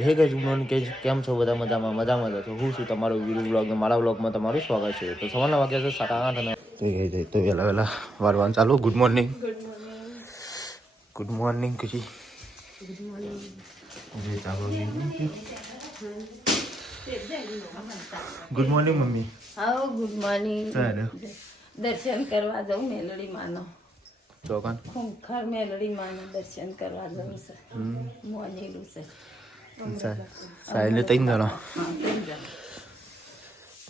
હે guys good morning કેમ છો બધા મજામાં છો હું છું તમારો વિડીયો બ્લોગ મારા બ્લોગમાં તમારું સ્વાગત છે તો સવારના વાગ્યા છે 8:30 અને તો વહેલા વારવાનું ચાલુ ગુડ મોર્નિંગ ખુશી ગુડ મોર્નિંગ મમ્મી હા ગુડ મોર્નિંગ દર્શન કરવા જાઉં મેલડી માનો ચોકન ખૂંખાર મેલડી માનો દર્શન કરવા જાઉં છે મોનેલું છે સાહેલે તઈ જણા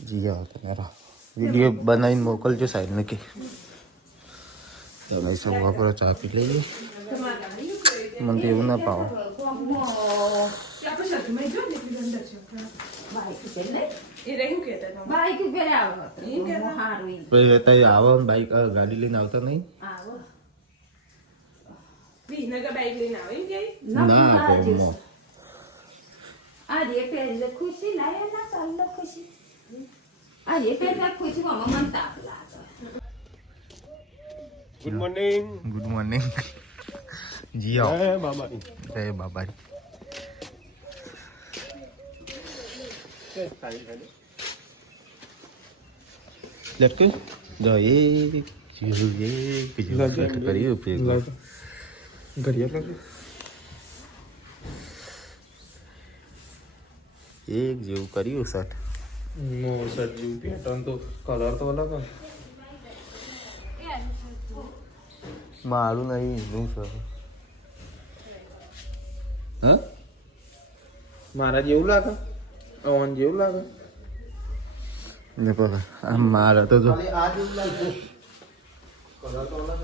જી આવો તમારા વિડીયો બનાવીને મોકલજો સાહેબને કે તમે સૌ વાપરો ચા પી લઈએ મને તો એવું ના પાવો આવો બાઈક ગાડી લઈને આવતા નહીં ના આજે પહેલે ખુશી લાયા ના કાલ ખુશી આજે પહેલા ખુશી માં મન તાપ લાગે ગુડ મોર્નિંગ જી આવો જય બાબા લટકે જો એ કર્યું એક જેવું કર્યું સર નો સર જેવું પેટર્ન તો કલર તો અલગ મારું નહીં હું સર હા મારા જેવું લાગે ઓન જેવું લાગે મારા તો જો આ જેવું લાગે કલર તો અલગ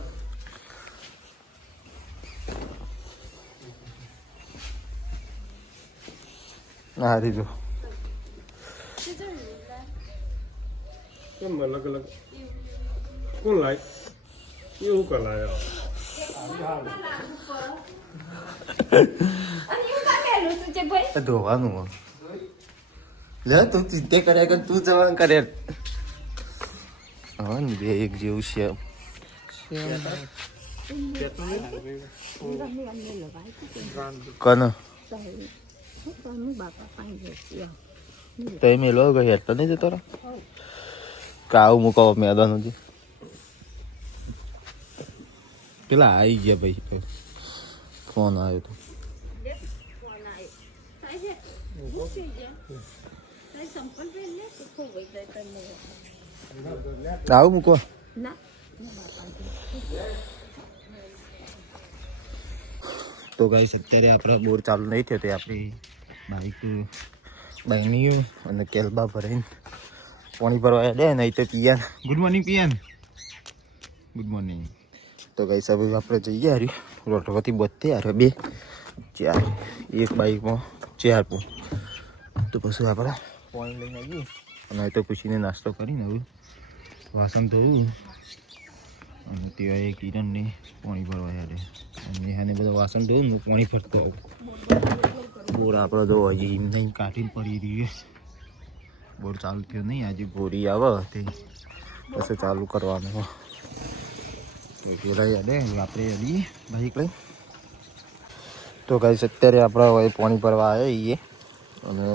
હારી જો કેમ અલગ અલગ કોણ લાય એવું કલાય ધોવાનું લે તું ચિંતા કર્યા કર તું જવાનું કરે હા ને બે એક જેવું છે કન તે મેલો ગઈ હેઠ નહીં જતો કાવ મૂકો મેદાન હતી પેલા આવી ગયા ભાઈ ફોન આવ્યો તો આવું મૂકો તો ગાઈસ અત્યારે આપણા બોર ચાલુ નહીં થયો તે આપણી બાઈક બાઈકની અને કેલબા ભરીને પાણી ભરવા દે નહીં તો પિયાન ગુડ મોર્નિંગ પિયાન ગુડ મોર્નિંગ તો ગાઈસ હવે આપણે જઈએ હારી રોટવતી બધે હારે બે ચાર એક બાઈકમાં 4 પો તો પછી આપણે પાણી લઈને આવીએ અને તો ખુશીને નાસ્તો કરીને હવે વાસણ ધોવું અને ત્યાં કિરણને પાણી ભરવા યારે અને એને બધા વાસણ ધોવું હું પાણી ભરતો આવું બોર આપણે તો હજી એમ નહીં કાઢીને પડી રહી બોર ચાલુ થયો નહીં આજે બોરી આવે તે પછી ચાલુ કરવાનું પેલા યાદે આપણે હજી બાઈક લઈ તો ગાઈસ અત્યારે આપણે હવે પાણી ભરવા આવીએ અને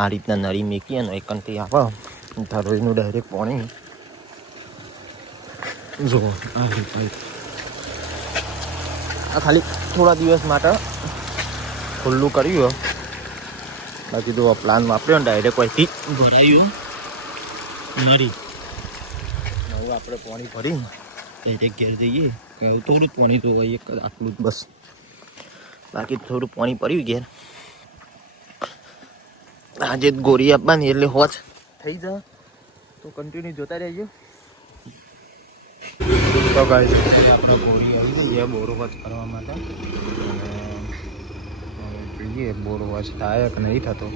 આ રીતના નળી મેકીએ ને એકંથી આવે ધરોઈનું ડાયરેક્ટ પાણી જો આ ખાલી થોડા દિવસ માટે ખુલ્લું કર્યું બાકી તો પ્લાન વાપર્યો ને ડાયરેક્ટ અહીંથી ભરાયું નરી હવે આપણે પાણી ભરીને ડાયરેક્ટ ઘેર જઈએ થોડું પાણી તો હોય એક આટલું જ બસ બાકી થોડું પાણી પડ્યું ઘેર આજે ગોળી આપવાની એટલે હોજ થઈ જાય તો કન્ટિન્યુ જોતા રહેજો તો ગાઈસ આપણે ગોળી આવી ગઈ છે બોર વોચ કરવા માટે અને જોઈએ બોર વોચ થાય કે નહીં થતો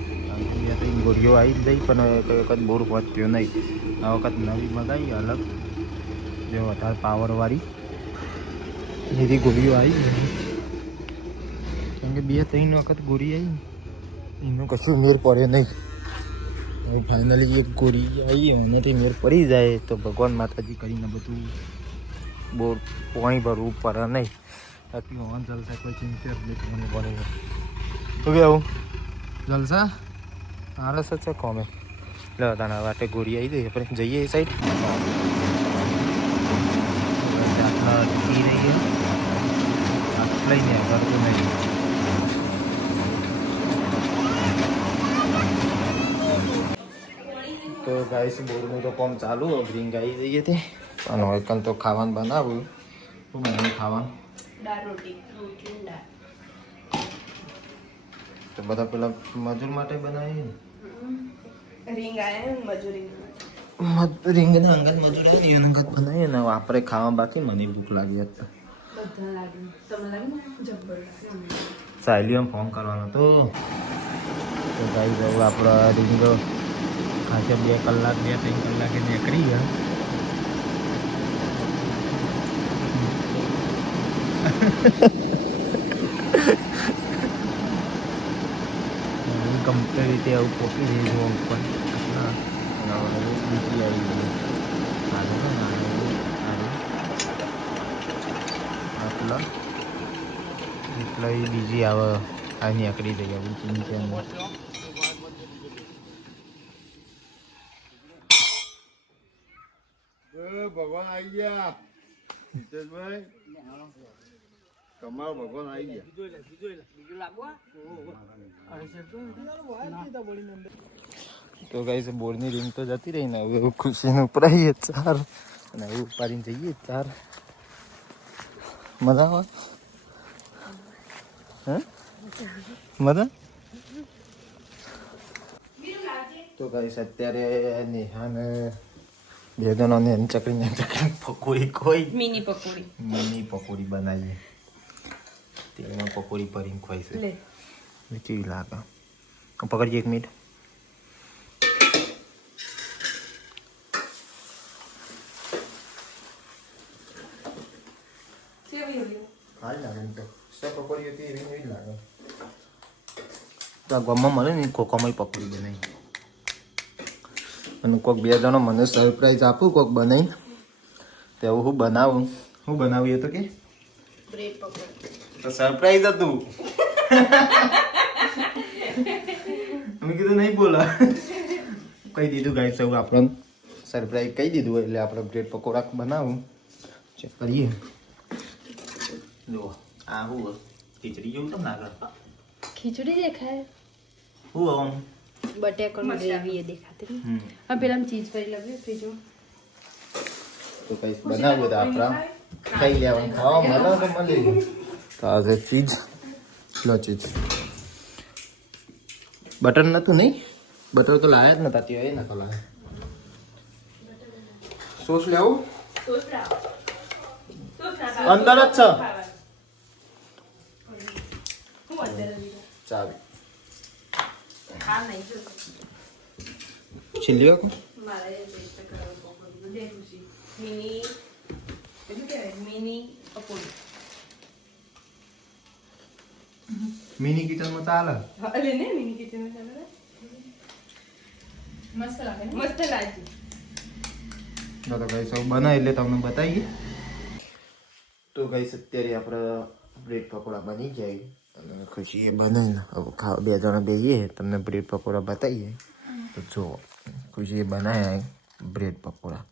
ગોળીઓ આવી જ ગઈ પણ કોઈ વખત બોર વોચ થયો નહીં આ વખત નવી મગાવી અલગ જે વધારે પાવરવાળી એની ગોળીઓ આવી કેમ કે 2-3 વખત ગોળી આવી એનું કશું મેર પડે નહીં હવે ફાઇનલી એક ગોળી આવી એનાથી મેર પડી જાય તો ભગવાન માતાજી કરીને બધું બોર પાણી ભરવું પડે નહીં બાકી હોન ચાલશે કોઈ ચિંતા જ નહીં પાણી ભરે તો કે આવું જલસા આરસ જ છે કોમે લે તાના વાટે ગોળી આવી જઈએ આપણે જઈએ એ સાઈડ આટલા પી રહીએ લઈને કરતું નહીં તો ગાઈસ બોર્ડનું તો કામ ચાલુ ગ્રીન ગાઈ જઈએ તે અને હવે તો ખાવાનું બનાવું શું બનાવ્યું ખાવાનું દાળ રોટી દાળ તો બધા પેલા મજૂર માટે બનાવી ને રીંગ આયા મજૂરી રીંગના અંગત મજૂર આવી અંગત બનાવીએ ને આપણે ખાવા બાકી મને ભૂખ લાગી હતી બધા લાગે તમને લાગે ને જબ્બર લાગે સાયલીઓને ફોન કરવાનો તો ગાઈ જવું આપણે રીંગો ખાતે 2 કલાક 2-3 કલાકે નીકળી ગયા કમ્પ્લીટ રીતે આવું પોકી દઈ જવું ઉપર બીજી આવી ગઈ આટલા એટલે બીજી આવે આ નીકળી જઈ આવી ચીંચન ભગવાન આવી ગયા હિતેશભાઈ કમાલ ભગવાન આવી ગયા તો ગાઈસ બોર્ડની રીંગ તો જતી રહી ને હવે ખુશીને ઉપરાઈએ ચાર અને હવે ઉપાડીને જઈએ ચાર મજા આવે હે મજા તો ગાઈસ અત્યારે નેહાને બે જણાને ચકડી પકોડી કોઈ મિની પકોડી મિની પકોડી બનાવીએ તેમાં પકોડી ભરીને ખવાય છે કેવી લાગે પકડજે 1 મિનિટ હાલ લાગે તો સો પકોડી હતી એવી નહીં લાગે તો ગામમાં મળે ને કોકામાં પકોડી બનાવી અને કોઈક 2 જણો મને સરપ્રાઈઝ આપું કોઈક બનાવીને તો એવું હું બનાવું એ તો કે બ્રેડ પકોડી તો સરપ્રાઈઝ હતું અમે કીધું નહીં બોલા કહી દીધું ગાઈસ સૌ આપણને સરપ્રાઈઝ કહી દીધું એટલે આપણે બ્રેડ પકોડા બનાવું ચેક કરીએ જો આ હું ખીચડી જેવું કેમ લાગે ખીચડી દેખાય હું આમ બટેકાનું ગ્રેવી એ દેખાતી હા પેલા ચીઝ ભરી લાવ્યો ફ્રીજમાં તો કઈ બનાવ્યું તો આપણા ખાઈ લેવાનું ખાવા મળે તો મળે તો આજે ચીઝ લો ચીઝ બટર નતું નહીં બટર તો લાયા જ નતા તે એ નતો લાયા સોસ લેવું અંદર જ છે ચાલ છેલ્લી વાર મિની કિચનમાં ચાલે મસ્ત લાગે તો ગાઈસ સૌ બનાવી એટલે તમને બતાવીએ તો ગાઈસ અત્યારે આપણે બ્રેડ પકોડા બની જાય અને ખુશી એ બનાવીને હવે ખાવા 2 જણા બેસીએ તમને બ્રેડ પકોડા બતાવીએ તો જો ખુશી એ બનાવ્યા બ્રેડ પકોડા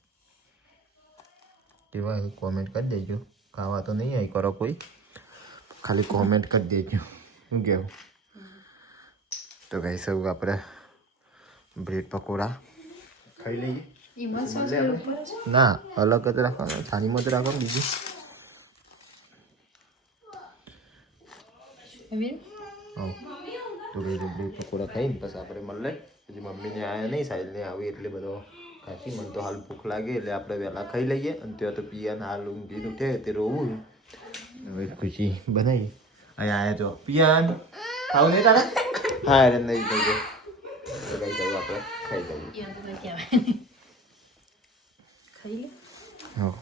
કેવા કોમેન્ટ કરી દેજો ખાવા તો નહીં આવી કરો કોઈ ખાલી કોમેન્ટ કરી દેજો શું કહેવું તો ગાઈસ સૌ આપણે બ્રેડ પકોડા ખાઈ લઈએ ના અલગ જ રાખવાનું થાળીમાં જ રાખવાનું બીજું તો બ્રેડ પકોડા ખાઈને પછી આપણે મળે પછી મમ્મીને આવ્યા નહીં સાહેબને આવી એટલે બધો ખાસી મને તો હાલ ભૂખ લાગે એટલે આપણે વહેલા ખાઈ લઈએ અને ત્યાં તો પિયાને હાલ ઊંઘી ઉઠે તે રોવું હવે ખુશી બનાવી અહીંયા આવ્યા તો પિયાન ખાવું નહીં તારે હા અરે નહીં થઈ ગયો તો કઈ જવું આપણે ખાઈ લઈએ ખાઈ લે હા